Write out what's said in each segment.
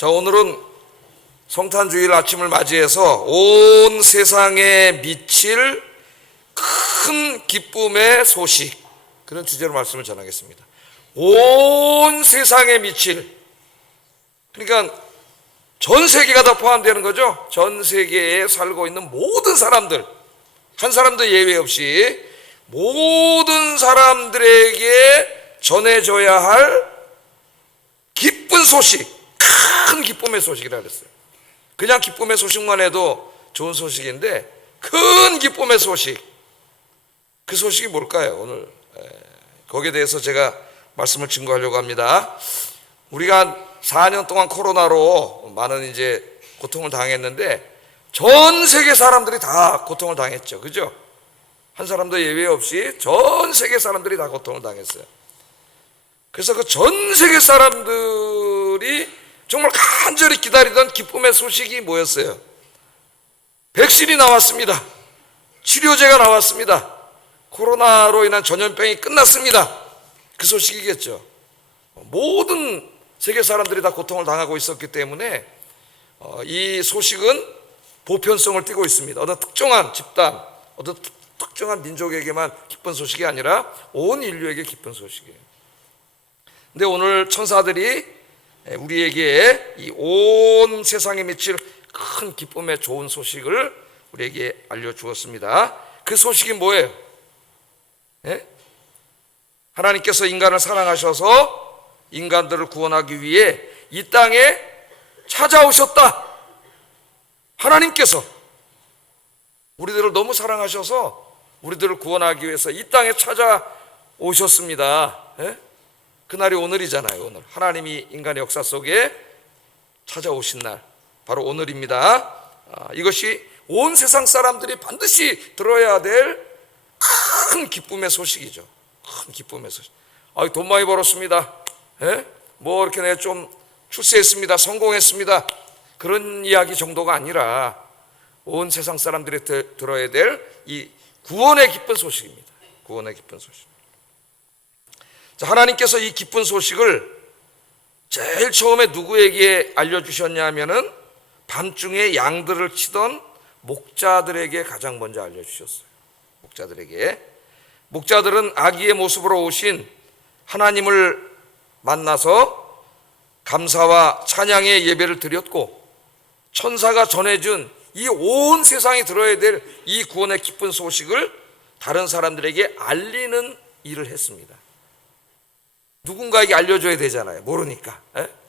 자, 오늘은 성탄주일 아침을 맞이해서 온 세상에 미칠 큰 기쁨의 소식, 그런 주제로 말씀을 전하겠습니다. 온 세상에 미칠, 그러니까 전 세계가 다 포함되는 거죠. 전 세계에 살고 있는 모든 사람들, 한 사람도 예외 없이 모든 사람들에게 전해져야 할 기쁜 소식, 큰 기쁨의 소식이라 그랬어요. 그냥 기쁨의 소식만 해도 좋은 소식인데 큰 기쁨의 소식, 그 소식이 뭘까요? 오늘 거기에 대해서 제가 말씀을 증거하려고 합니다. 우리가 4년 동안 코로나로 많은 이제 고통을 당했는데 전 세계 사람들이 다 고통을 당했죠. 그죠? 한 사람도 예외 없이 전 세계 사람들이 다 고통을 당했어요. 그래서 그 전 세계 사람들이 정말 간절히 기다리던 기쁨의 소식이 뭐였어요? 백신이 나왔습니다. 치료제가 나왔습니다. 코로나로 인한 전염병이 끝났습니다. 그 소식이겠죠. 모든 세계 사람들이 다 고통을 당하고 있었기 때문에 이 소식은 보편성을 띠고 있습니다. 어느 특정한 집단, 어느 특정한 민족에게만 기쁜 소식이 아니라 온 인류에게 기쁜 소식이에요. 근데 오늘 천사들이 우리에게 이 온 세상에 미칠 큰 기쁨의 좋은 소식을 우리에게 알려주었습니다. 그 소식이 뭐예요? 하나님께서 인간을 사랑하셔서 인간들을 구원하기 위해 이 땅에 찾아오셨다. 하나님께서 우리들을 너무 사랑하셔서 우리들을 구원하기 위해서 이 땅에 찾아오셨습니다. 그날이 오늘이잖아요. 오늘 하나님이 인간의 역사 속에 찾아오신 날, 바로 오늘입니다. 이것이 온 세상 사람들이 반드시 들어야 될 큰 기쁨의 소식이죠. 큰 기쁨의 소식. 돈 많이 벌었습니다. 뭐 이렇게 내가 좀 출세했습니다. 성공했습니다. 그런 이야기 정도가 아니라 온 세상 사람들이 들어야 될 이 구원의 기쁜 소식입니다. 구원의 기쁜 소식. 자, 하나님께서 이 기쁜 소식을 제일 처음에 누구에게 알려주셨냐면은 밤중에 양들을 치던 목자들에게 가장 먼저 알려주셨어요. 목자들은 아기의 모습으로 오신 하나님을 만나서 감사와 찬양의 예배를 드렸고, 천사가 전해준 이 온 세상이 들어야 될 이 구원의 기쁜 소식을 다른 사람들에게 알리는 일을 했습니다. 누군가에게 알려줘야 되잖아요. 모르니까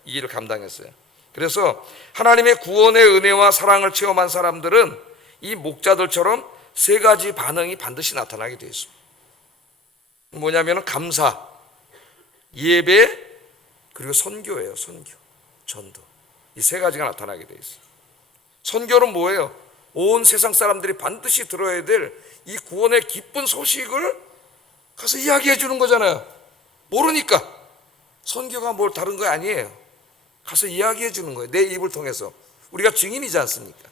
이 일을 감당했어요. 그래서 하나님의 구원의 은혜와 사랑을 체험한 사람들은 이 목자들처럼 세 가지 반응이 반드시 나타나게 되어 있습니다. 뭐냐면 감사, 예배, 그리고 선교예요. 선교, 전도. 이 세 가지가 나타나게 되어 있어요. 선교는 뭐예요? 온 세상 사람들이 반드시 들어야 될 이 구원의 기쁜 소식을 가서 이야기해 주는 거잖아요. 모르니까. 선교가 뭘 다른 거 아니에요. 가서 이야기해 주는 거예요. 내 입을 통해서. 우리가 증인이지 않습니까?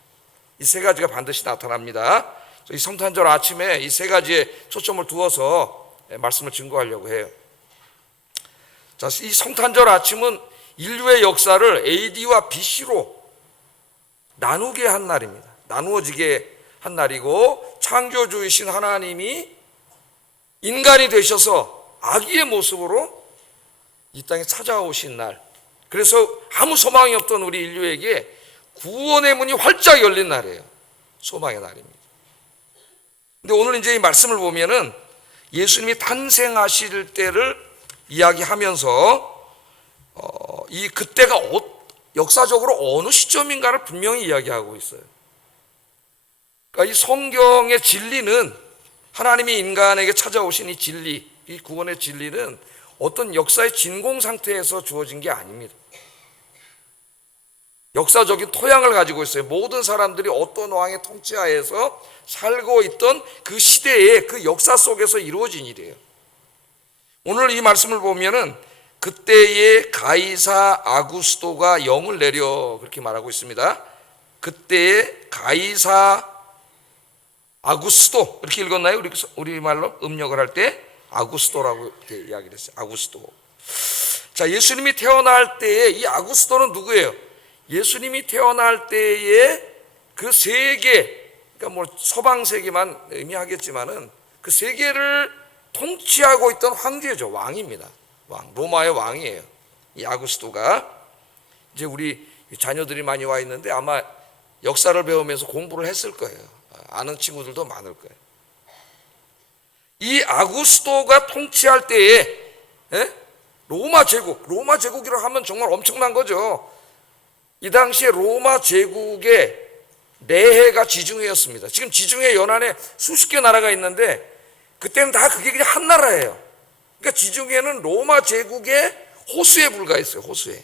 이 세 가지가 반드시 나타납니다. 이 성탄절 아침에 이 세 가지에 초점을 두어서 말씀을 증거하려고 해요. 자, 이 성탄절 아침은 인류의 역사를 AD와 BC로 나누게 한 날입니다. 나누어지게 한 날이고, 창조주이신 하나님이 인간이 되셔서 아기의 모습으로 이 땅에 찾아오신 날, 그래서 아무 소망이 없던 우리 인류에게 구원의 문이 활짝 열린 날이에요. 소망의 날입니다. 근데 오늘 이제 이 말씀을 보면은 예수님이 탄생하실 때를 이야기하면서 이 그때가 역사적으로 어느 시점인가를 분명히 이야기하고 있어요. 그러니까 이 성경의 진리는, 하나님이 인간에게 찾아오신 이 진리, 이 구원의 진리는 어떤 역사의 진공 상태에서 주어진 게 아닙니다. 역사적인 토양을 가지고 있어요. 모든 사람들이 어떤 왕의 통치하에서 살고 있던 그 시대의 그 역사 속에서 이루어진 일이에요. 오늘 이 말씀을 보면은 그때의 가이사 아구스토가 영을 내려, 그렇게 말하고 있습니다. 그때의 가이사 아구스토, 이렇게 읽었나요? 우리말로 음력을 할 때 아구스토라고 이렇게 이야기를 했어요. 아구스토. 자, 예수님이 태어날 때에 이 아구스토는 누구예요? 예수님이 태어날 때에 그 세계, 그러니까 뭐 서방 세계만 의미하겠지만은 그 세계를 통치하고 있던 황제죠. 왕입니다. 왕, 로마의 왕이에요. 이 아구스토가. 이제 우리 자녀들이 많이 와 있는데 아마 역사를 배우면서 공부를 했을 거예요. 아는 친구들도 많을 거예요. 이 아구스토가 통치할 때에 로마 제국이라고 하면 정말 엄청난 거죠. 이 당시에 로마 제국의 내해가 지중해였습니다. 지금 지중해 연안에 수십 개 나라가 있는데 그때는 다 그게 그냥 한 나라예요. 그러니까 지중해는 로마 제국의 호수에 불과했어요. 호수에.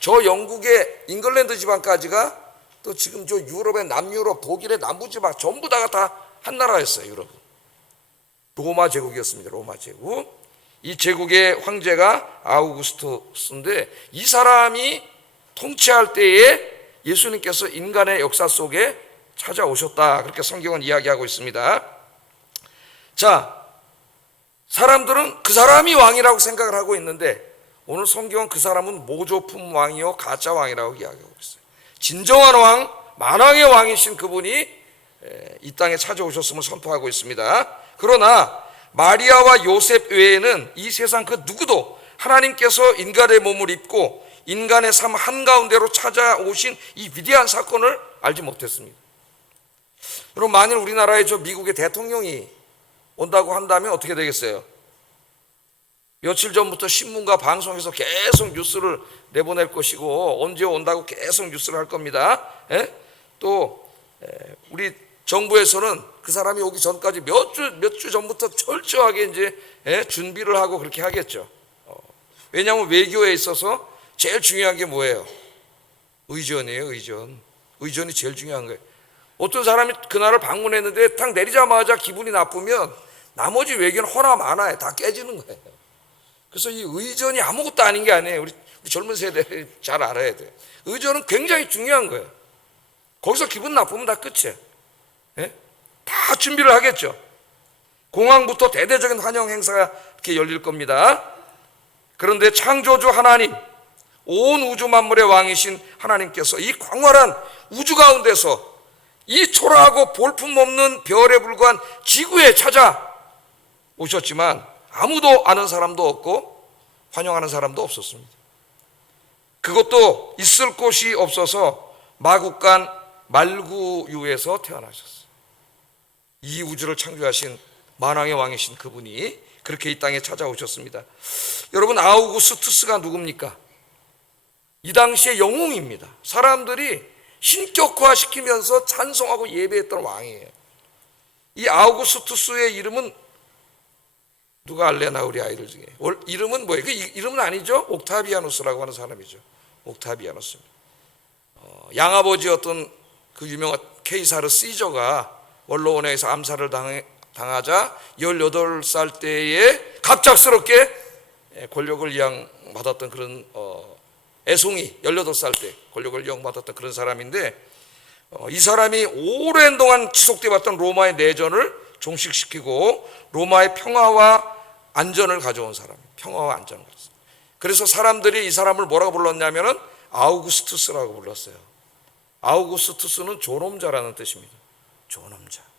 저 영국의 잉글랜드 지방까지가 또 지금 저 유럽의 남유럽, 독일의 남부지방 전부 다가 한 나라였어요. 유럽은. 로마 제국이었습니다. 로마 제국. 이 제국의 황제가 아우구스투스인데 이 사람이 통치할 때에 예수님께서 인간의 역사 속에 찾아오셨다. 그렇게 성경은 이야기하고 있습니다. 자, 사람들은 그 사람이 왕이라고 생각을 하고 있는데 오늘 성경은 그 사람은 모조품 왕이요 가짜 왕이라고 이야기하고 있어요. 진정한 왕, 만왕의 왕이신 그분이 이 땅에 찾아오셨음을 선포하고 있습니다. 그러나 마리아와 요셉 외에는 이 세상 그 누구도 하나님께서 인간의 몸을 입고 인간의 삶 한가운데로 찾아오신 이 위대한 사건을 알지 못했습니다. 여러분, 만일 우리나라에 저 미국의 대통령이 온다고 한다면 어떻게 되겠어요? 며칠 전부터 신문과 방송에서 계속 뉴스를 내보낼 것이고 언제 온다고 계속 뉴스를 할 겁니다. 또 우리 정부에서는 그 사람이 오기 전까지 몇 주 전부터 철저하게 이제 준비를 하고 그렇게 하겠죠. 왜냐하면 외교에 있어서 제일 중요한 게 뭐예요? 의전이에요. 의전이 제일 중요한 거예요. 어떤 사람이 그날을 방문했는데 딱 내리자마자 기분이 나쁘면 나머지 외교는 허나 마나에 다 깨지는 거예요. 그래서 이 의전이 아무것도 아닌 게 아니에요. 우리 젊은 세대들이 잘 알아야 돼요. 의전은 굉장히 중요한 거예요. 거기서 기분 나쁘면 다 끝이에요. 다 준비를 하겠죠. 공항부터 대대적인 환영 행사가 이렇게 열릴 겁니다. 그런데 창조주 하나님, 온 우주 만물의 왕이신 하나님께서 이 광활한 우주 가운데서 이 초라하고 볼품없는 별에 불과한 지구에 찾아오셨지만 아무도 아는 사람도 없고 환영하는 사람도 없었습니다. 그것도 있을 곳이 없어서 마국간 말구유에서 태어나셨어요. 이 우주를 창조하신 만왕의 왕이신 그분이 그렇게 이 땅에 찾아오셨습니다. 여러분, 아우구스투스가 누굽니까? 이 당시의 영웅입니다. 사람들이 신격화시키면서 찬송하고 예배했던 왕이에요. 이 아우구스투스의 이름은 누가 알래나 우리 아이들 중에? 이름은 뭐예요? 그 이름은 아니죠? 옥타비아누스라고 하는 사람이죠. 옥타비아누스입니다. 양아버지였던 그 유명한 케이사르 시저가 원로원에서 암살을 당하자 18살 때에 갑작스럽게 권력을 이양받았던 그런 애송이 18살 때 권력을 이양받았던 그런 사람인데 이 사람이 오랜 동안 지속돼 왔던 로마의 내전을 종식시키고 로마의 평화와 안전을 가져온 사람이에요. 평화와 안전을 가져온. 그래서 사람들이 이 사람을 뭐라고 불렀냐면은 아우구스투스라고 불렀어요. 아우구스투스는 존엄자라는 뜻입니다. 존엄자라고.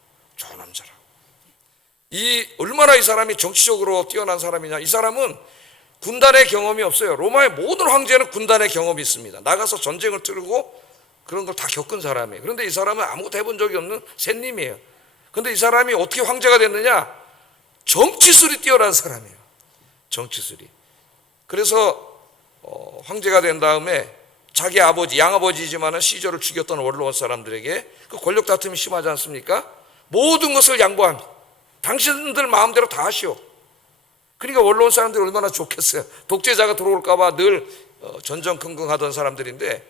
얼마나 이 사람이 정치적으로 뛰어난 사람이냐. 이 사람은 군단의 경험이 없어요. 로마의 모든 황제는 군단의 경험이 있습니다. 나가서 전쟁을 틀고 그런 걸 다 겪은 사람이에요. 그런데 이 사람은 아무것도 해본 적이 없는 샌님이에요. 그런데 이 사람이 어떻게 황제가 됐느냐? 정치술이 뛰어난 사람이에요. 정치술이. 그래서 황제가 된 다음에 자기 아버지, 양아버지지만은 시저를 죽였던 원로원 사람들에게 그 권력 다툼이 심하지 않습니까? 모든 것을 양보합니다. 당신들 마음대로 다 하시오. 그러니까 원로원 사람들이 얼마나 좋겠어요. 독재자가 들어올까 봐 늘 전전긍긍하던 사람들인데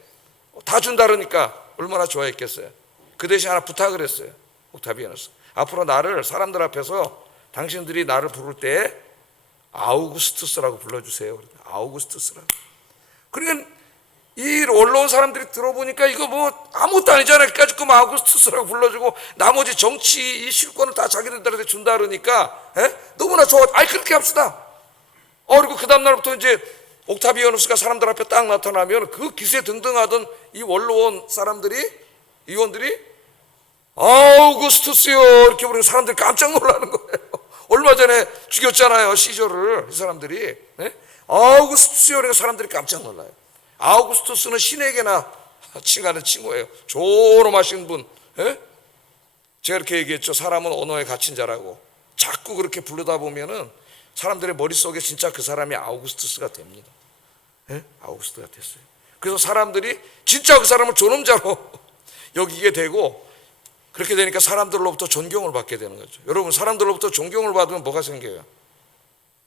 다 준다 그러니까 얼마나 좋아했겠어요. 그 대신 하나 부탁을 했어요. 옥타비아누스, 앞으로 나를 사람들 앞에서 당신들이 나를 부를 때 아우구스투스라고 불러주세요. 아우구스투스라고. 그러니까 이 원로원 사람들이 들어보니까 이거 뭐 아무것도 아니잖아요. 그까짓 거 아우구스투스라고 불러주고 나머지 정치 이 실권을 다 자기들한테 준다 그러니까 너무나 좋아. 그렇게 합시다. 그리고 그 다음 날부터 이제 옥타비아누스가 사람들 앞에 딱 나타나면 그 기세 등등하던 이 원로원 의원들이 아우구스투스요 이렇게 부르면 사람들이 깜짝 놀라는 거예요. 얼마 전에 죽였잖아요, 시저를. 이 사람들이. 네? 아우구스투스요 그러니까 사람들이 깜짝 놀라요. 아우구스투스는 신에게나 칭하는 친구예요. 조름하신 분. 네? 제가 이렇게 얘기했죠. 사람은 언어에 갇힌 자라고. 자꾸 그렇게 부르다 보면은 사람들의 머릿속에 진짜 그 사람이 아우구스투스가 됩니다. 네? 아우구스투스가 됐어요. 그래서 사람들이 진짜 그 사람을 존엄자로 여기게 되고, 그렇게 되니까 사람들로부터 존경을 받게 되는 거죠. 여러분, 사람들로부터 존경을 받으면 뭐가 생겨요?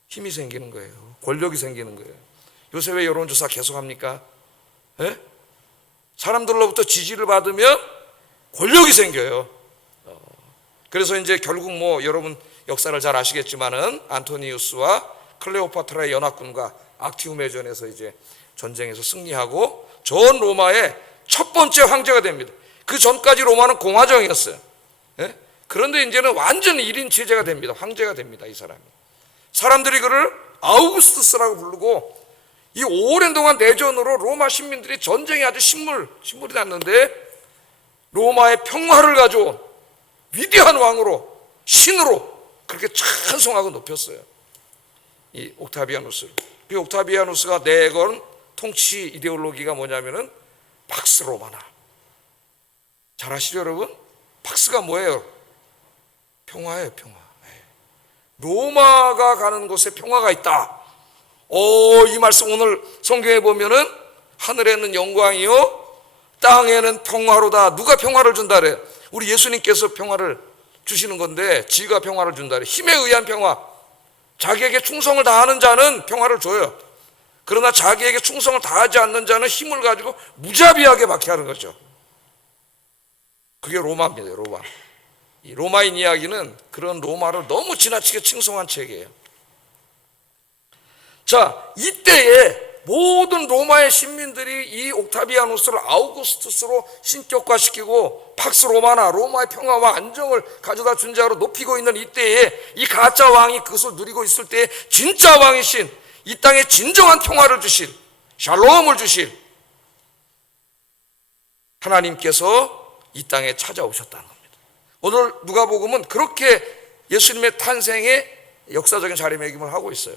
힘이 생기는 거예요. 권력이 생기는 거예요. 요새 왜 여론조사 계속 합니까? 네? 사람들로부터 지지를 받으면 권력이 생겨요. 그래서 이제 결국 뭐 여러분 역사를 잘 아시겠지만은 안토니우스와 클레오파트라의 연합군과 악티움의 전에서 이제 전쟁에서 승리하고 전 로마의 첫 번째 황제가 됩니다. 그 전까지 로마는 공화정이었어요. 예? 그런데 이제는 완전히 1인 체제가 됩니다. 황제가 됩니다, 이 사람이. 사람들이 그를 아우구스투스라고 부르고, 이 오랜 동안 내전으로 로마 시민들이 전쟁에 아주 신물이 났는데 로마의 평화를 가져온 위대한 왕으로, 신으로 그렇게 찬송하고 높였어요, 이 옥타비아누스를. 그 옥타비아누스가 내건 통치 이데올로기가 뭐냐면은 팍스 로마나. 잘 아시죠, 여러분? 팍스가 뭐예요? 평화예요, 평화. 로마가 가는 곳에 평화가 있다. 이 말씀 오늘 성경에 보면은 하늘에는 영광이요 땅에는 평화로다. 누가 평화를 준다 그래요? 우리 예수님께서 평화를 주시는 건데, 지가 평화를 준다 그래요. 힘에 의한 평화. 자기에게 충성을 다하는 자는 평화를 줘요. 그러나 자기에게 충성을 다하지 않는 자는 힘을 가지고 무자비하게 박해하는 거죠. 그게 로마입니다, 로마. 이 로마인 이야기는 그런 로마를 너무 지나치게 칭송한 책이에요. 자, 이때에 모든 로마의 신민들이 이 옥타비아누스를 아우구스투스로 신격화시키고 팍스 로마나, 로마의 평화와 안정을 가져다 준 자로 높이고 있는 이때에, 이 가짜 왕이 그것을 누리고 있을 때에 진짜 왕이신, 이 땅에 진정한 평화를 주실, 샬롬을 주실 하나님께서 이 땅에 찾아오셨다는 겁니다. 오늘 누가복음은 그렇게 예수님의 탄생의 역사적인 자리매김을 하고 있어요.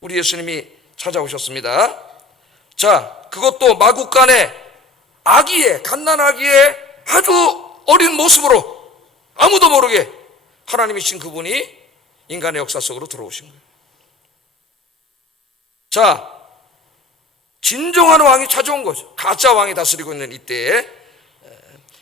우리 예수님이 찾아오셨습니다. 자, 그것도 마구간에 아기의, 갓난아기의 아주 어린 모습으로 아무도 모르게 하나님이신 그분이 인간의 역사 속으로 들어오신 거예요. 자, 진정한 왕이 찾아온 거죠. 가짜 왕이 다스리고 있는 이때에.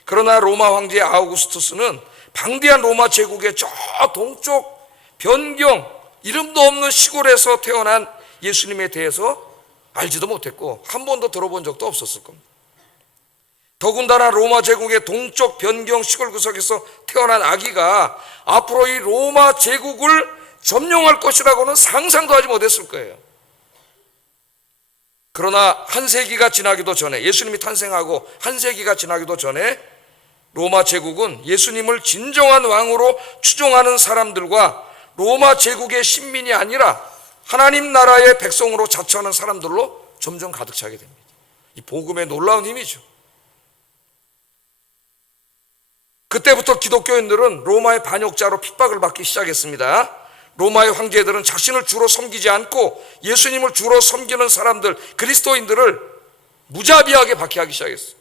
그러나 로마 황제 아우구스투스는 방대한 로마 제국의 저 동쪽 변경, 이름도 없는 시골에서 태어난 예수님에 대해서 알지도 못했고 한 번도 들어본 적도 없었을 겁니다. 더군다나 로마 제국의 동쪽 변경 시골 구석에서 태어난 아기가 앞으로 이 로마 제국을 점령할 것이라고는 상상도 하지 못했을 거예요. 그러나 한 세기가 지나기도 전에, 예수님이 탄생하고 한 세기가 지나기도 전에 로마 제국은 예수님을 진정한 왕으로 추종하는 사람들과 로마 제국의 신민이 아니라 하나님 나라의 백성으로 자처하는 사람들로 점점 가득 차게 됩니다. 이 복음의 놀라운 힘이죠. 그때부터 기독교인들은 로마의 반역자로 핍박을 받기 시작했습니다. 로마의 황제들은 자신을 주로 섬기지 않고 예수님을 주로 섬기는 사람들, 그리스도인들을 무자비하게 박해하기 시작했어요.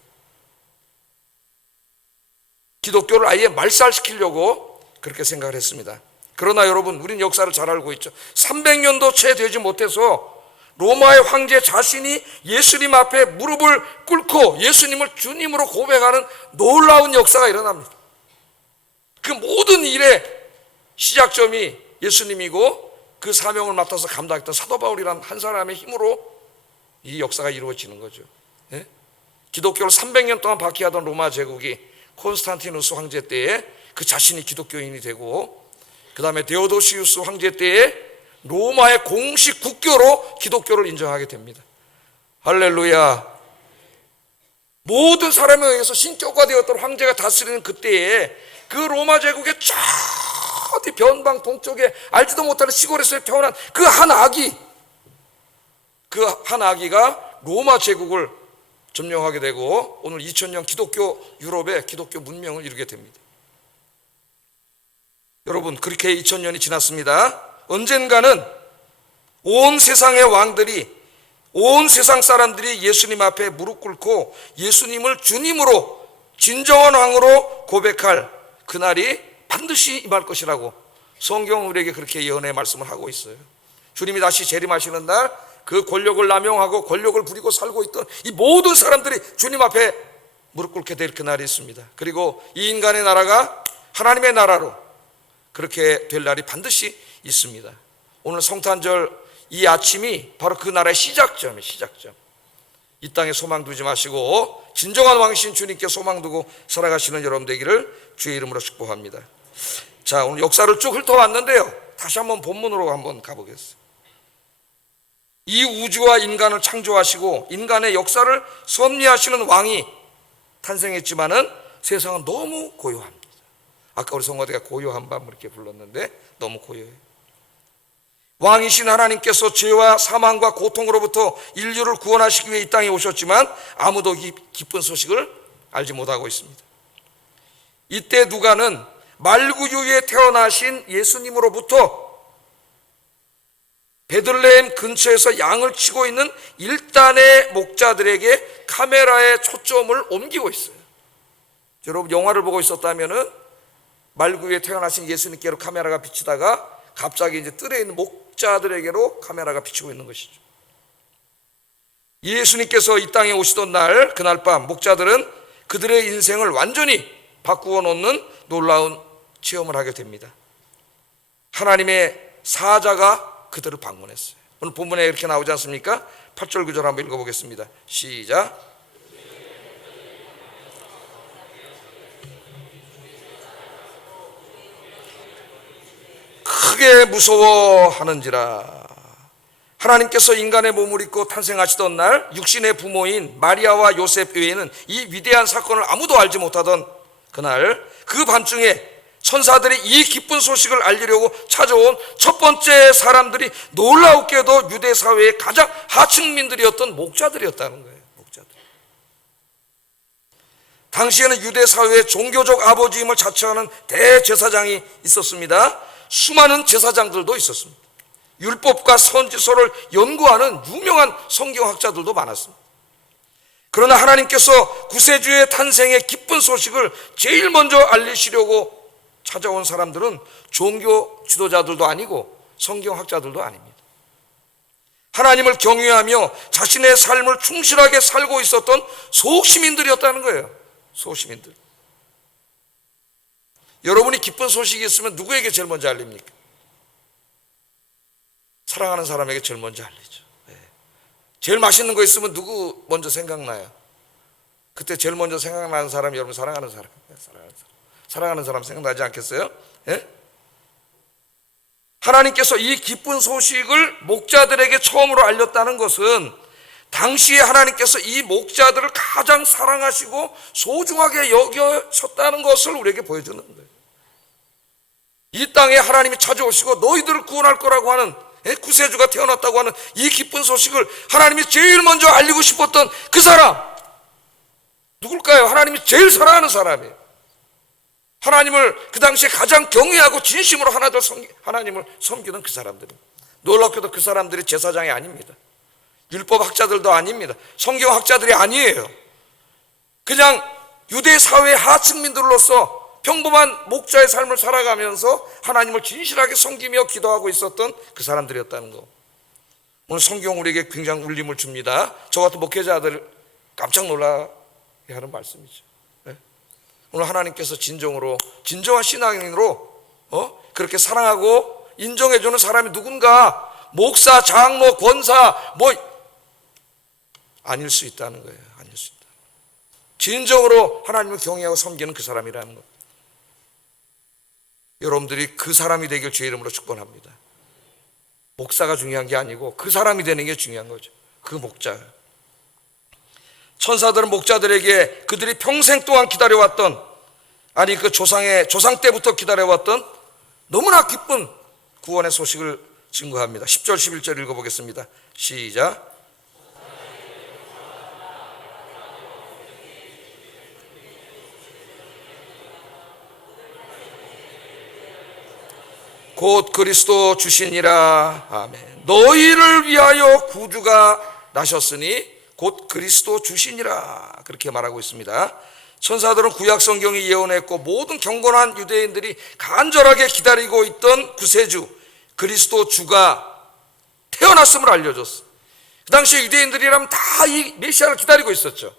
기독교를 아예 말살시키려고 그렇게 생각을 했습니다. 그러나 여러분, 우린 역사를 잘 알고 있죠. 300년도 채 되지 못해서 로마의 황제 자신이 예수님 앞에 무릎을 꿇고 예수님을 주님으로 고백하는 놀라운 역사가 일어납니다. 그 모든 일의 시작점이 예수님이고 그 사명을 맡아서 감당했던 사도 바울이란 한 사람의 힘으로 이 역사가 이루어지는 거죠. 예? 기독교를 300년 동안 박해하던 로마 제국이 콘스탄티누스 황제 때에 그 자신이 기독교인이 되고, 그 다음에 데오도시우스 황제 때에 로마의 공식 국교로 기독교를 인정하게 됩니다. 할렐루야. 모든 사람에 의해서 신격화되었던 황제가 다스리는 그때에 그 로마 제국의 저 어디 변방 동쪽에 알지도 못하는 시골에서 태어난 그 한 아기, 그 한 아기가 로마 제국을 점령하게 되고 오늘 2000년 기독교 유럽의 기독교 문명을 이루게 됩니다. 여러분, 그렇게 2000년이 지났습니다. 언젠가는 온 세상의 왕들이, 온 세상 사람들이 예수님 앞에 무릎 꿇고 예수님을 주님으로, 진정한 왕으로 고백할 그날이 반드시 임할 것이라고 성경은 우리에게 그렇게 예언의 말씀을 하고 있어요. 주님이 다시 재림하시는 날, 그 권력을 남용하고 권력을 부리고 살고 있던 이 모든 사람들이 주님 앞에 무릎 꿇게 될 그날이 있습니다. 그리고 이 인간의 나라가 하나님의 나라로 그렇게 될 날이 반드시 있습니다. 오늘 성탄절 이 아침이 바로 그 나라의 시작점이에요. 시작점. 이 땅에 소망 두지 마시고 진정한 왕이신 주님께 소망 두고 살아가시는 여러분 되기를 주의 이름으로 축복합니다. 자, 오늘 역사를 쭉 훑어왔는데요, 다시 한번 본문으로 한번 가보겠습니다. 이 우주와 인간을 창조하시고 인간의 역사를 섭리하시는 왕이 탄생했지만은 세상은 너무 고요합니다. 아까 우리 성가대가 고요한 밤 이렇게 불렀는데 너무 고요해요. 왕이신 하나님께서 죄와 사망과 고통으로부터 인류를 구원하시기 위해 이 땅에 오셨지만 아무도 이 기쁜 소식을 알지 못하고 있습니다. 이때 누가는 말구유에 태어나신 예수님으로부터 베들레헴 근처에서 양을 치고 있는 일단의 목자들에게 카메라의 초점을 옮기고 있어요. 여러분, 영화를 보고 있었다면은 말구유에 태어나신 예수님께로 카메라가 비치다가 갑자기 이제 뜰에 있는 목자들에게로 카메라가 비치고 있는 것이죠. 예수님께서 이 땅에 오시던 날, 그날 밤 목자들은 그들의 인생을 완전히 바꾸어 놓는 놀라운 체험을 하게 됩니다. 하나님의 사자가 그들을 방문했어요. 오늘 본문에 이렇게 나오지 않습니까? 8절 9절 한번 읽어보겠습니다. 시작. 크게 무서워하는지라. 하나님께서 인간의 몸을 입고 탄생하시던 날 육신의 부모인 마리아와 요셉 외에는 이 위대한 사건을 아무도 알지 못하던 그날, 그 밤중에 천사들이 이 기쁜 소식을 알리려고 찾아온 첫 번째 사람들이 놀라웠게도 유대 사회의 가장 하층민들이었던 목자들이었다는 거예요. 목자들. 당시에는 유대 사회의 종교적 아버지임을 자처하는 대제사장이 있었습니다. 수많은 제사장들도 있었습니다. 율법과 선지서를 연구하는 유명한 성경학자들도 많았습니다. 그러나 하나님께서 구세주의 탄생의 기쁜 소식을 제일 먼저 알리시려고 찾아온 사람들은 종교 지도자들도 아니고 성경학자들도 아닙니다. 하나님을 경외하며 자신의 삶을 충실하게 살고 있었던 소시민들이었다는 거예요. 소시민들. 여러분이 기쁜 소식이 있으면 누구에게 제일 먼저 알립니까? 사랑하는 사람에게 제일 먼저 알리죠. 제일 맛있는 거 있으면 누구 먼저 생각나요? 그때 제일 먼저 생각나는 사람이 여러분 사랑하는 사람. 사랑하는 사람 생각나지 않겠어요? 예? 하나님께서 이 기쁜 소식을 목자들에게 처음으로 알렸다는 것은 당시에 하나님께서 이 목자들을 가장 사랑하시고 소중하게 여겨셨다는 것을 우리에게 보여주는 거예요. 이 땅에 하나님이 찾아오시고 너희들을 구원할 거라고 하는 구세주가 태어났다고 하는 이 기쁜 소식을 하나님이 제일 먼저 알리고 싶었던 그 사람 누굴까요? 하나님이 제일 사랑하는 사람이에요. 하나님을 그 당시에 가장 경외하고 진심으로 하나님을 섬기는 그 사람들. 놀랍게도 그 사람들이 제사장이 아닙니다. 율법학자들도 아닙니다. 성경학자들이 아니에요. 그냥 유대 사회의 하층민들로서 평범한 목자의 삶을 살아가면서 하나님을 진실하게 섬기며 기도하고 있었던 그 사람들이었다는 거. 오늘 성경 우리에게 굉장히 울림을 줍니다. 저 같은 목회자들 깜짝 놀라게 하는 말씀이죠. 오늘 하나님께서 진정한 신앙인으로 그렇게 사랑하고 인정해주는 사람이 누군가, 목사, 장로, 권사 아닐 수 있다는 거예요. 아닐 수 있다. 진정으로 하나님을 경외하고 섬기는 그 사람이라는 것. 여러분들이 그 사람이 되길 주의 이름으로 축복합니다. 목사가 중요한 게 아니고 그 사람이 되는 게 중요한 거죠. 그 목자. 천사들은 목자들에게 그들이 평생 동안 기다려왔던, 아니 그 조상 때부터 기다려왔던 너무나 기쁜 구원의 소식을 증거합니다. 10절 11절 읽어보겠습니다. 시작. 곧 그리스도 주시니라. 아멘. 너희를 위하여 구주가 나셨으니 곧 그리스도 주시니라. 그렇게 말하고 있습니다. 천사들은 구약 성경이 예언했고 모든 경건한 유대인들이 간절하게 기다리고 있던 구세주 그리스도 주가 태어났음을 알려줬어. 그 당시에 유대인들이라면 다 이 메시아를 기다리고 있었죠.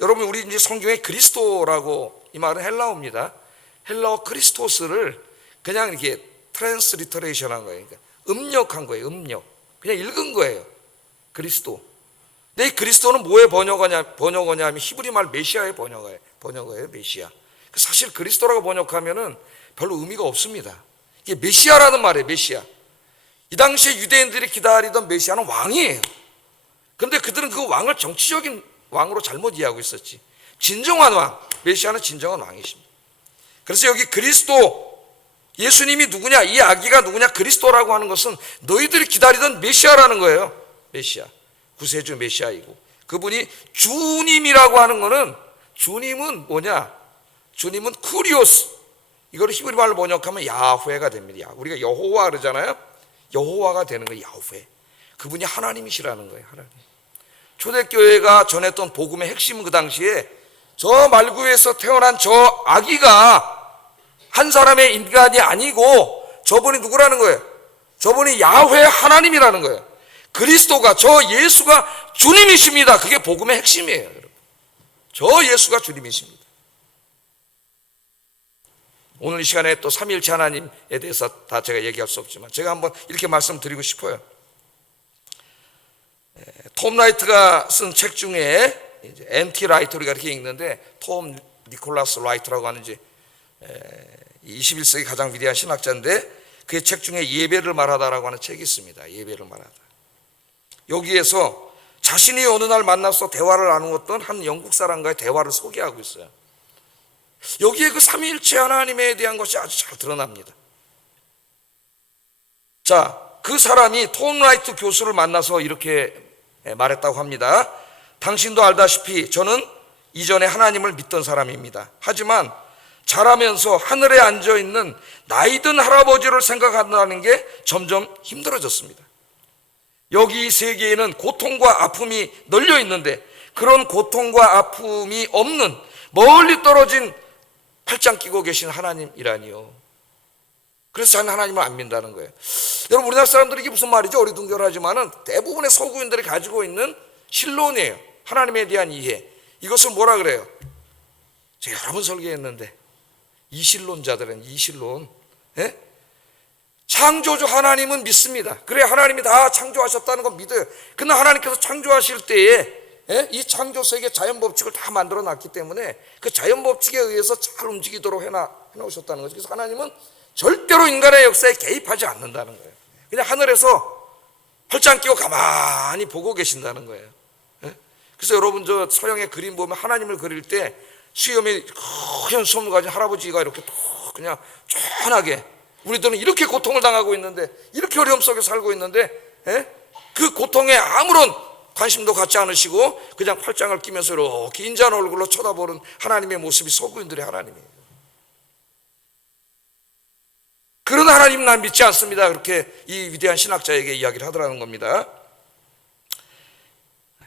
여러분, 우리 이제 성경에 그리스도라고, 이 말은 헬라어입니다. 헬라어 크리스토스를 그냥 이렇게 트랜스리터레이션 한 거예요. 그러니까 음력한 거예요. 음력. 그냥 읽은 거예요. 그리스도. 근데 이 그리스도는 뭐에 번역어냐 하면 히브리 말 메시아의 번역어예요. 메시아. 사실 그리스도라고 번역하면은 별로 의미가 없습니다. 이게 메시아라는 말이에요. 메시아. 이 당시에 유대인들이 기다리던 메시아는 왕이에요. 그런데 그들은 그 왕을 정치적인 왕으로 잘못 이해하고 있었지. 진정한 왕, 메시아는 진정한 왕이십니다. 그래서 여기 그리스도, 예수님이 누구냐, 이 아기가 누구냐, 그리스도라고 하는 것은 너희들이 기다리던 메시아라는 거예요. 메시아, 구세주 메시아이고, 그분이 주님이라고 하는 거는, 주님은 뭐냐, 주님은 쿠리오스, 이거를 히브리 말로 번역하면 야훼가 됩니다. 우리가 여호와 그러잖아요. 여호와가 되는 거예요. 야훼. 그분이 하나님이시라는 거예요. 하나님. 초대교회가 전했던 복음의 핵심은 그 당시에 저 말구에서 태어난 저 아기가 한 사람의 인간이 아니고 저분이 누구라는 거예요? 저분이 야훼 하나님이라는 거예요. 그리스도가, 저 예수가 주님이십니다. 그게 복음의 핵심이에요, 여러분. 저 예수가 주님이십니다. 오늘 이 시간에 또 삼위일체 하나님에 대해서 다 제가 얘기할 수 없지만 제가 한번 이렇게 말씀드리고 싶어요. 톰 라이트가 쓴 책 중에 NT 라이트, 우리가 이렇게 읽는데 톰 니콜라스 라이트라고 하는 21세기 가장 위대한 신학자인데 그의 책 중에 예배를 말하다라고 하는 책이 있습니다. 예배를 말하다. 여기에서 자신이 어느 날 만나서 대화를 나누었던 한 영국 사람과의 대화를 소개하고 있어요. 여기에 그 삼위일체 하나님에 대한 것이 아주 잘 드러납니다. 자, 그 사람이 톰 라이트 교수를 만나서 이렇게 말했다고 합니다. 당신도 알다시피 저는 이전에 하나님을 믿던 사람입니다. 하지만 자라면서 하늘에 앉아있는 나이든 할아버지를 생각한다는 게 점점 힘들어졌습니다. 여기 이 세계에는 고통과 아픔이 널려 있는데 그런 고통과 아픔이 없는 멀리 떨어진 팔짱 끼고 계신 하나님이라니요. 그래서 저는 하나님을 안 믿는다는 거예요. 여러분, 우리나라 사람들이 이게 무슨 말이죠? 어리둥절하지만은 대부분의 서구인들이 가지고 있는 신론이에요. 하나님에 대한 이해. 이것을 뭐라 그래요? 제가 여러 번 설계했는데 이신론자들은 이신론. 예? 창조주 하나님은 믿습니다. 그래, 하나님이 다 창조하셨다는 건 믿어요. 그러나 하나님께서 창조하실 때에 이 창조 세계 자연 법칙을 다 만들어 놨기 때문에 그 자연 법칙에 의해서 잘 움직이도록 해놓으셨다는 거죠. 그래서 하나님은 절대로 인간의 역사에 개입하지 않는다는 거예요. 그냥 하늘에서 팔짱 끼고 가만히 보고 계신다는 거예요. 그래서 여러분, 저 서양의 그림 보면 하나님을 그릴 때 수염이 하얀 솜을 가진 할아버지가 이렇게 그냥 쫀하게, 우리들은 이렇게 고통을 당하고 있는데, 이렇게 어려움 속에 살고 있는데 그 고통에 아무런 관심도 갖지 않으시고 그냥 팔짱을 끼면서 이렇게 인자한 얼굴로 쳐다보는 하나님의 모습이 서구인들의 하나님이에요. 그런 하나님 난 믿지 않습니다. 그렇게 이 위대한 신학자에게 이야기를 하더라는 겁니다.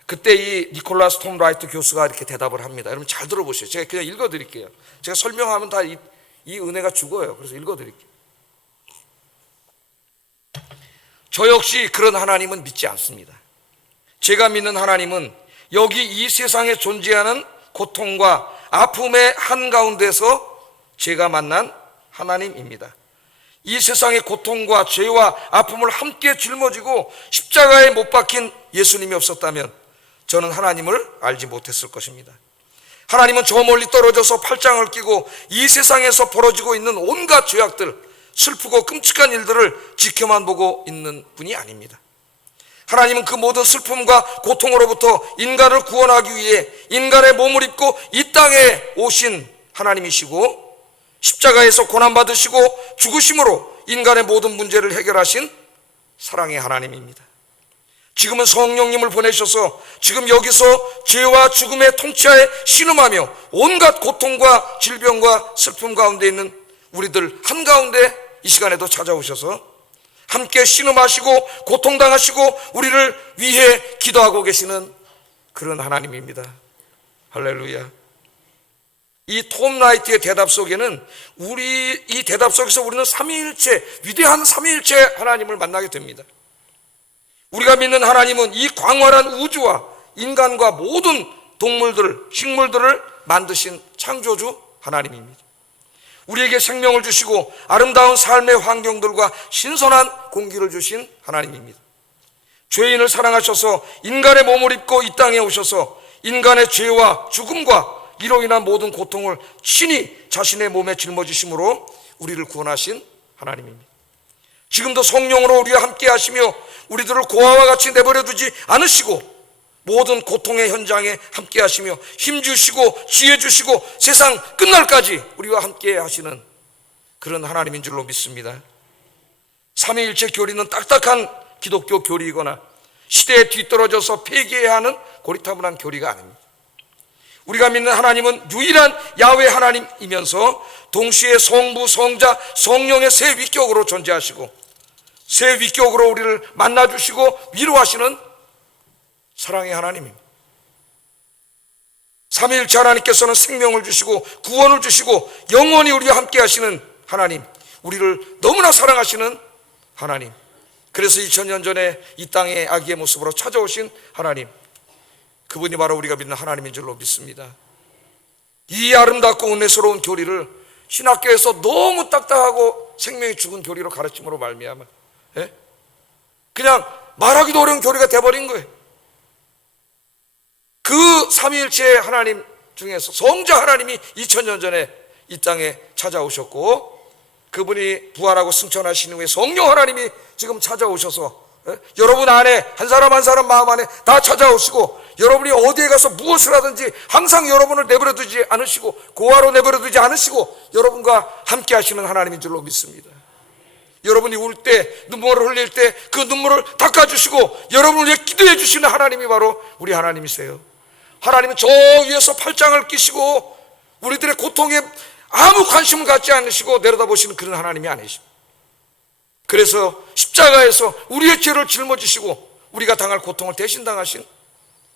그때 이 니콜라스 톰 라이트 교수가 이렇게 대답을 합니다. 여러분 잘 들어보세요. 제가 그냥 읽어드릴게요. 제가 설명하면 다 이 은혜가 죽어요. 그래서 읽어드릴게요. 저 역시 그런 하나님은 믿지 않습니다. 제가 믿는 하나님은 여기 이 세상에 존재하는 고통과 아픔의 한가운데서 제가 만난 하나님입니다. 이 세상의 고통과 죄와 아픔을 함께 짊어지고 십자가에 못 박힌 예수님이 없었다면 저는 하나님을 알지 못했을 것입니다. 하나님은 저 멀리 떨어져서 팔짱을 끼고 이 세상에서 벌어지고 있는 온갖 죄악들, 슬프고 끔찍한 일들을 지켜만 보고 있는 분이 아닙니다. 하나님은 그 모든 슬픔과 고통으로부터 인간을 구원하기 위해 인간의 몸을 입고 이 땅에 오신 하나님이시고, 십자가에서 고난받으시고 죽으심으로 인간의 모든 문제를 해결하신 사랑의 하나님입니다. 지금은 성령님을 보내셔서 지금 여기서 죄와 죽음의 통치하에 신음하며 온갖 고통과 질병과 슬픔 가운데 있는 우리들 한가운데 이 시간에도 찾아오셔서 함께 신음하시고 고통당하시고 우리를 위해 기도하고 계시는 그런 하나님입니다. 할렐루야. 이 톰 라이트의 대답 속에는 이 대답 속에서 우리는 삼위일체, 위대한 삼위일체 하나님을 만나게 됩니다. 우리가 믿는 하나님은 이 광활한 우주와 인간과 모든 동물들, 식물들을 만드신 창조주 하나님입니다. 우리에게 생명을 주시고 아름다운 삶의 환경들과 신선한 공기를 주신 하나님입니다. 죄인을 사랑하셔서 인간의 몸을 입고 이 땅에 오셔서 인간의 죄와 죽음과 이로 인한 모든 고통을 친히 자신의 몸에 짊어지심으로 우리를 구원하신 하나님입니다. 지금도 성령으로 우리와 함께 하시며 우리들을 고아와 같이 내버려 두지 않으시고 모든 고통의 현장에 함께 하시며 힘 주시고 지혜 주시고 세상 끝날까지 우리와 함께 하시는 그런 하나님인 줄로 믿습니다. 삼위일체 교리는 딱딱한 기독교 교리이거나 시대에 뒤떨어져서 폐기해야 하는 고리타분한 교리가 아닙니다. 우리가 믿는 하나님은 유일한 야훼 하나님이면서 동시에 성부, 성자, 성령의 세 위격으로 존재하시고 세 위격으로 우리를 만나주시고 위로하시는 사랑의 하나님입니다. 삼위일체 하나님께서는 생명을 주시고 구원을 주시고 영원히 우리와 함께 하시는 하나님, 우리를 너무나 사랑하시는 하나님, 그래서 2000년 전에 이 땅에 아기의 모습으로 찾아오신 하나님, 그분이 바로 우리가 믿는 하나님인 줄로 믿습니다. 이 아름답고 은혜스러운 교리를 신학교에서 너무 딱딱하고 생명이 죽은 교리로 가르침으로 말미암아 그냥 말하기도 어려운 교리가 돼버린 거예요. 그 삼위일체 하나님 중에서 성자 하나님이 2000년 전에 이 땅에 찾아오셨고 그분이 부활하고 승천하신 후에 성령 하나님이 지금 찾아오셔서 여러분 안에 한 사람 한 사람 마음 안에 다 찾아오시고 여러분이 어디에 가서 무엇을 하든지 항상 여러분을 내버려 두지 않으시고 고아로 내버려 두지 않으시고 여러분과 함께 하시는 하나님인 줄로 믿습니다. 여러분이 울 때 눈물을 흘릴 때 그 눈물을 닦아주시고 여러분을 위해 기도해 주시는 하나님이 바로 우리 하나님이세요. 하나님은 저 위에서 팔짱을 끼시고 우리들의 고통에 아무 관심을 갖지 않으시고 내려다보시는 그런 하나님이 아니십니다. 그래서 십자가에서 우리의 죄를 짊어지시고 우리가 당할 고통을 대신 당하신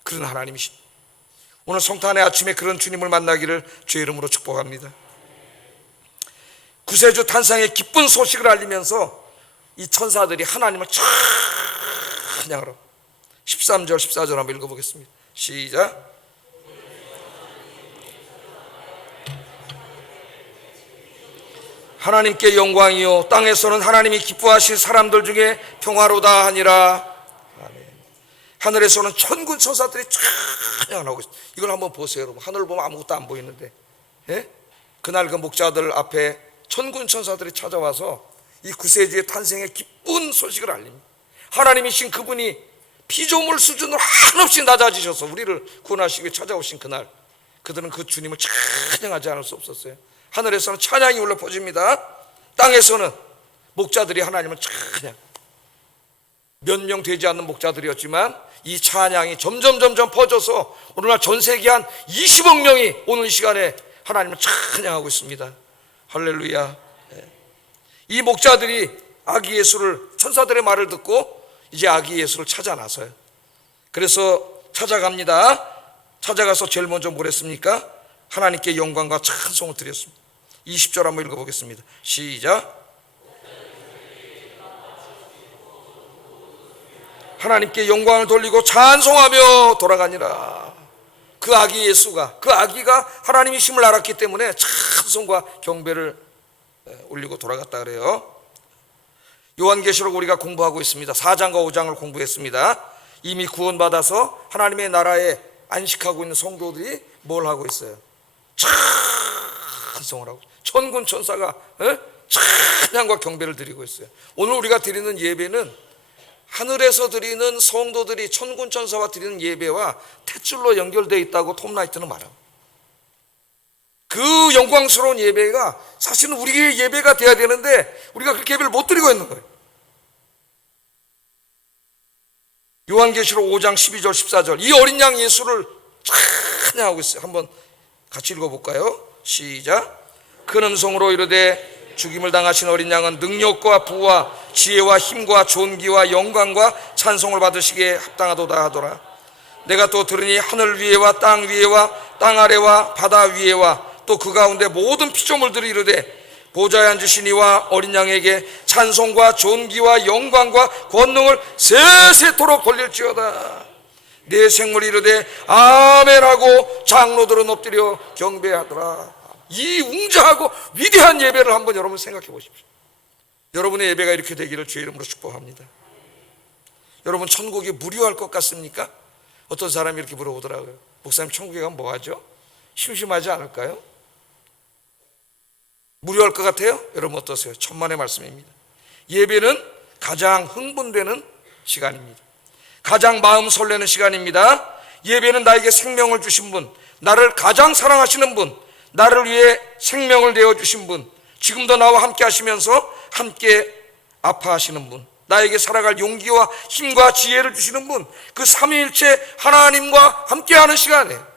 그런 하나님이십니다. 오늘 성탄의 아침에 그런 주님을 만나기를 주의 이름으로 축복합니다. 구세주 탄생의 기쁜 소식을 알리면서 이 천사들이 하나님을 찬양하러 13절 14절 한번 읽어보겠습니다. 시작. 하나님께 영광이요 땅에서는 하나님이 기뻐하신 사람들 중에 평화로다 하니라. 아멘. 하늘에서는 천군 천사들이 찬양하고 있습니다. 이걸 한번 보세요 여러분. 하늘을 보면 아무것도 안 보이는데 그날 그 목자들 앞에 천군 천사들이 찾아와서 이 구세주의 탄생의 기쁜 소식을 알립니다. 하나님이신 그분이 피조물 수준으로 한없이 낮아지셔서 우리를 구원하시기 위해 찾아오신 그날 그들은 그 주님을 찬양하지 않을 수 없었어요. 하늘에서는 찬양이 울려 퍼집니다. 땅에서는 목자들이 하나님을 찬양, 몇 명 되지 않는 목자들이었지만 이 찬양이 점점 퍼져서 오늘날 전 세계 한 20억 명이 오늘 이 시간에 하나님을 찬양하고 있습니다. 할렐루야. 이 목자들이 아기 예수를, 천사들의 말을 듣고 이제 아기 예수를 찾아 나서요. 그래서 찾아갑니다. 찾아가서 제일 먼저 뭘 했습니까? 하나님께 영광과 찬송을 드렸습니다. 20절 한번 읽어보겠습니다. 시작. 하나님께 영광을 돌리고 찬송하며 돌아가니라. 그 아기 예수가, 그 아기가 하나님이심을 알았기 때문에 찬송과 경배를 올리고 돌아갔다 그래요. 요한계시록 우리가 공부하고 있습니다. 4장과 5장을 공부했습니다. 이미 구원받아서 하나님의 나라에 안식하고 있는 성도들이 뭘 하고 있어요? 찬송을 하고, 천군 천사가 찬양과 경배를 드리고 있어요. 오늘 우리가 드리는 예배는 하늘에서 드리는 성도들이 천군 천사와 드리는 예배와 탯줄로 연결되어 있다고 톰 라이트는 말합니다. 그 영광스러운 예배가 사실은 우리의 예배가 돼야 되는데 우리가 그렇게 예배를 못 드리고 있는 거예요. 요한계시록 5장 12절 14절 이 어린 양 예수를 찬양하고 있어요. 한번 같이 읽어볼까요? 시작. 큰 음성으로 이르되 죽임을 당하신 어린 양은 능력과 부와 지혜와 힘과 존귀와 영광과 찬송을 받으시기에 합당하도다 하더라. 내가 또 들으니 하늘 위에와 땅 위에와 땅 아래와 바다 위에와 또 그 가운데 모든 피조물들이 이르되 보좌에 앉으신 이와 어린 양에게 찬송과 존귀와 영광과 권능을 세세토록 돌릴지어다. 내 생물이 이르되 아멘하고 장로들은 엎드려 경배하더라. 이 웅장하고 위대한 예배를 한번 여러분 생각해 보십시오. 여러분의 예배가 이렇게 되기를 주의 이름으로 축복합니다. 여러분, 천국이 무료할 것 같습니까? 어떤 사람이 이렇게 물어보더라고요. 목사님, 천국에 가면 뭐 하죠? 심심하지 않을까요? 무료할 것 같아요? 여러분 어떠세요? 천만의 말씀입니다. 예배는 가장 흥분되는 시간입니다. 가장 마음 설레는 시간입니다. 예배는 나에게 생명을 주신 분, 나를 가장 사랑하시는 분, 나를 위해 생명을 내어주신 분, 지금도 나와 함께 하시면서 함께 아파하시는 분, 나에게 살아갈 용기와 힘과 지혜를 주시는 분, 그 삼위일체 하나님과 함께하는 시간이에요.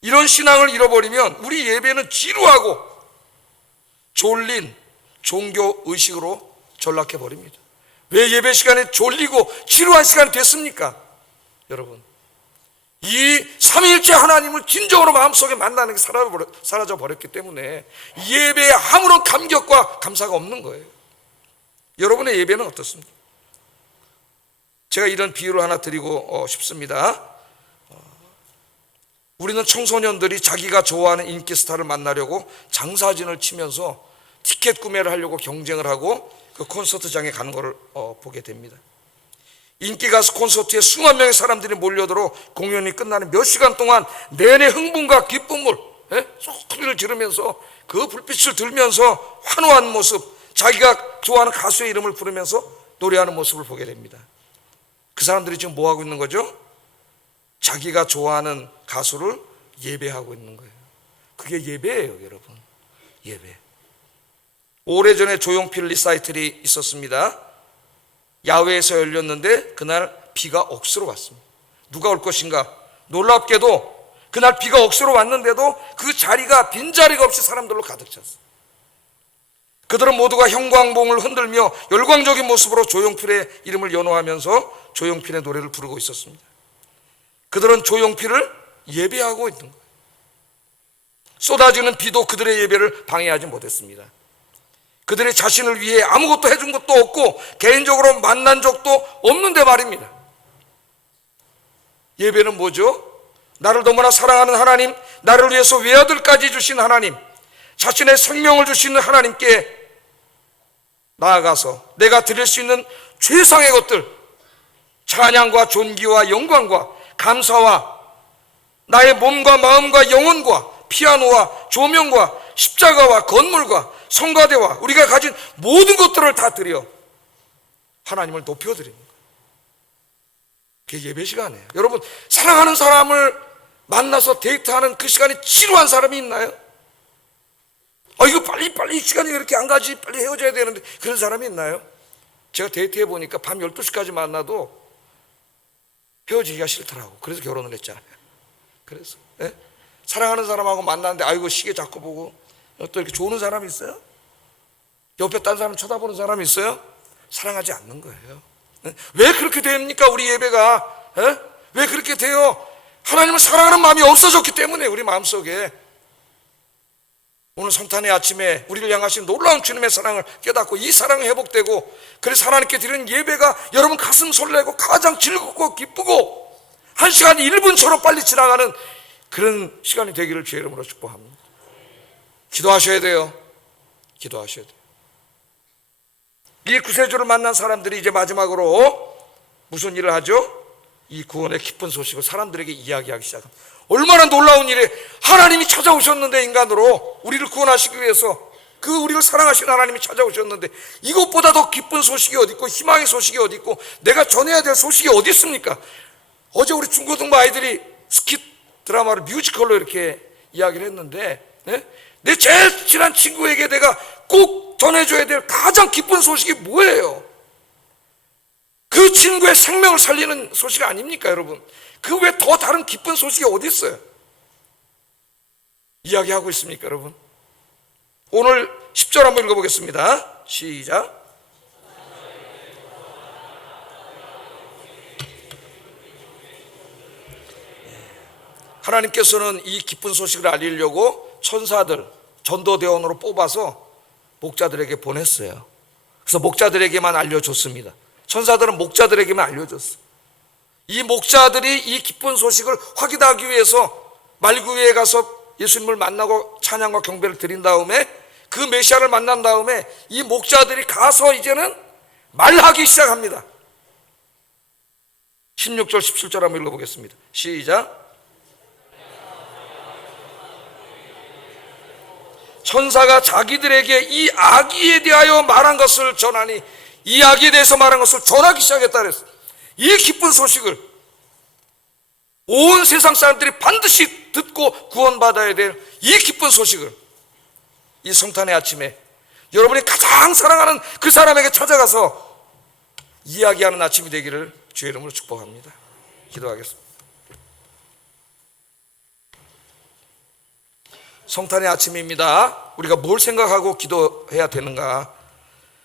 이런 신앙을 잃어버리면 우리 예배는 지루하고 졸린 종교의식으로 전락해버립니다. 왜 예배 시간에 졸리고 지루한 시간이 됐습니까? 여러분, 이 삼위일체 하나님을 진정으로 마음속에 만나는 게 사라져버렸기 때문에 예배에 아무런 감격과 감사가 없는 거예요. 여러분의 예배는 어떻습니까? 제가 이런 비유를 하나 드리고 싶습니다. 우리는 청소년들이 자기가 좋아하는 인기 스타를 만나려고 장사진을 치면서 티켓 구매를 하려고 경쟁을 하고 그 콘서트장에 가는 것을 보게 됩니다. 인기 가수 콘서트에 수만 명의 사람들이 몰려들어 공연이 끝나는 몇 시간 동안 내내 흥분과 기쁨을 소리를 지르면서 그 불빛을 들면서 환호한 모습, 자기가 좋아하는 가수의 이름을 부르면서 노래하는 모습을 보게 됩니다. 그 사람들이 지금 뭐 하고 있는 거죠? 자기가 좋아하는 가수를 예배하고 있는 거예요. 그게 예배예요, 여러분. 예배. 오래전에 조용필 리사이틀이 있었습니다. 야외에서 열렸는데 그날 비가 억수로 왔습니다. 누가 올 것인가? 놀랍게도 그날 비가 억수로 왔는데도 그 자리가 빈자리가 없이 사람들로 가득 찼어요. 그들은 모두가 형광봉을 흔들며 열광적인 모습으로 조용필의 이름을 연호하면서 조용필의 노래를 부르고 있었습니다. 그들은 조용필을 예배하고 있는 거예요. 쏟아지는 비도 그들의 예배를 방해하지 못했습니다. 그들의 자신을 위해 아무것도 해준 것도 없고 개인적으로 만난 적도 없는데 말입니다. 예배는 뭐죠? 나를 너무나 사랑하는 하나님, 나를 위해서 외아들까지 주신 하나님, 자신의 생명을 주시는 하나님께 나아가서 내가 드릴 수 있는 최상의 것들, 찬양과 존귀와 영광과 감사와 나의 몸과 마음과 영혼과 피아노와 조명과 십자가와 건물과 성가대와 우리가 가진 모든 것들을 다 드려 하나님을 높여드리는 거예요. 그게 예배 시간이에요. 여러분, 사랑하는 사람을 만나서 데이트하는 그 시간이 지루한 사람이 있나요? 이거 빨리 시간이 왜 이렇게 안 가지? 빨리 헤어져야 되는데, 그런 사람이 있나요? 제가 데이트해 보니까 밤 12시까지 만나도 헤어지기가 싫더라고. 그래서 결혼을 했잖아요. 그래서 사랑하는 사람하고 만났는데 아이고 시계 자꾸 보고 또 이렇게 조는 사람이 있어요? 옆에 딴 사람 쳐다보는 사람이 있어요? 사랑하지 않는 거예요. 왜 그렇게 됩니까? 우리 예배가 왜 그렇게 돼요? 하나님을 사랑하는 마음이 없어졌기 때문에 우리 마음속에. 오늘 성탄의 아침에 우리를 향하신 놀라운 주님의 사랑을 깨닫고 이 사랑이 회복되고, 그래서 하나님께 드리는 예배가 여러분 가슴 설레고 가장 즐겁고 기쁘고 1시간 1분처럼 빨리 지나가는 그런 시간이 되기를 주의 이름으로 축복합니다. 기도하셔야 돼요. 기도하셔야 돼요. 이 구세주를 만난 사람들이 이제 마지막으로 무슨 일을 하죠? 이 구원의 기쁜 소식을 사람들에게 이야기하기 시작합니다. 얼마나 놀라운 일에 하나님이 찾아오셨는데, 인간으로 우리를 구원하시기 위해서 우리를 사랑하시는 하나님이 찾아오셨는데, 이것보다 더 기쁜 소식이 어디 있고 희망의 소식이 어디 있고 내가 전해야 될 소식이 어디 있습니까? 어제 우리 중고등부 아이들이 스킷 드라마를 뮤지컬로 이렇게 이야기를 했는데, 내 제일 친한 친구에게 내가 꼭 전해줘야 될 가장 기쁜 소식이 뭐예요? 그 친구의 생명을 살리는 소식 아닙니까, 여러분? 그 외에 더 다른 기쁜 소식이 어디 있어요? 이야기하고 있습니까, 여러분? 오늘 10절 한번 읽어보겠습니다. 시작. 하나님께서는 이 기쁜 소식을 알리려고 천사들, 전도대원으로 뽑아서 목자들에게 보냈어요. 그래서 목자들에게만 알려줬습니다. 천사들은 목자들에게만 알려줬어. 이 목자들이 이 기쁜 소식을 확인하기 위해서 말구유에 가서 예수님을 만나고 찬양과 경배를 드린 다음에 그 메시아를 만난 다음에 이 목자들이 가서 이제는 말하기 시작합니다. 16절 17절 한번 읽어보겠습니다. 시작. 천사가 자기들에게 이 아기에 대하여 말한 것을 전하니, 이 아기에 대해서 말한 것을 전하기 시작했다 그랬어. 이 기쁜 소식을 온 세상 사람들이 반드시 듣고 구원받아야 될 이 기쁜 소식을 이 성탄의 아침에 여러분이 가장 사랑하는 그 사람에게 찾아가서 이야기하는 아침이 되기를 주의 이름으로 축복합니다. 기도하겠습니다. 성탄의 아침입니다. 우리가 뭘 생각하고 기도해야 되는가?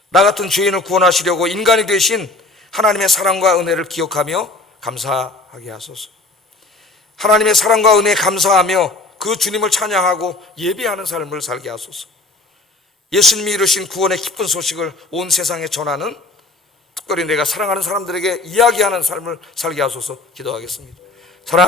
나 같은 죄인을 구원하시려고 인간이 되신 하나님의 사랑과 은혜를 기억하며 감사하게 하소서. 하나님의 사랑과 은혜에 감사하며 그 주님을 찬양하고 예배하는 삶을 살게 하소서. 예수님이 이루신 구원의 기쁜 소식을 온 세상에 전하는, 특별히 내가 사랑하는 사람들에게 이야기하는 삶을 살게 하소서. 기도하겠습니다. 사랑